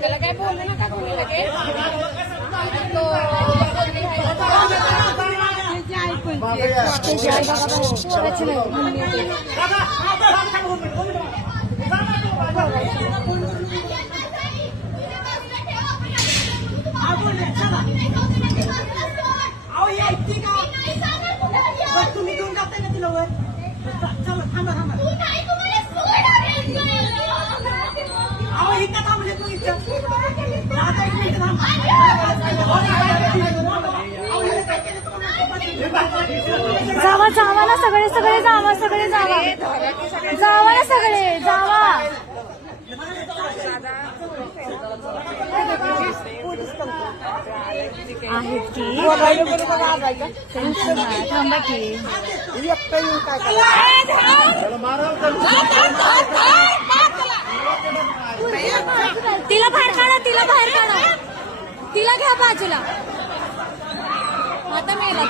त्याला काय बोलू नका कोणी लगेच तुम्ही घेऊन जाताय ना तिला वर चला थांबा थांबा अहो इथं थांबले तू इथं दादा एक मिनिट थांब जावा जावा ना सगळे सगळे जावा सगळे जावा जावा ना सगळे जावा आहेत की थांबा की तिला बाहेर काढा तिला बाहेर काढा तिला घ्या बाजूला आता मेला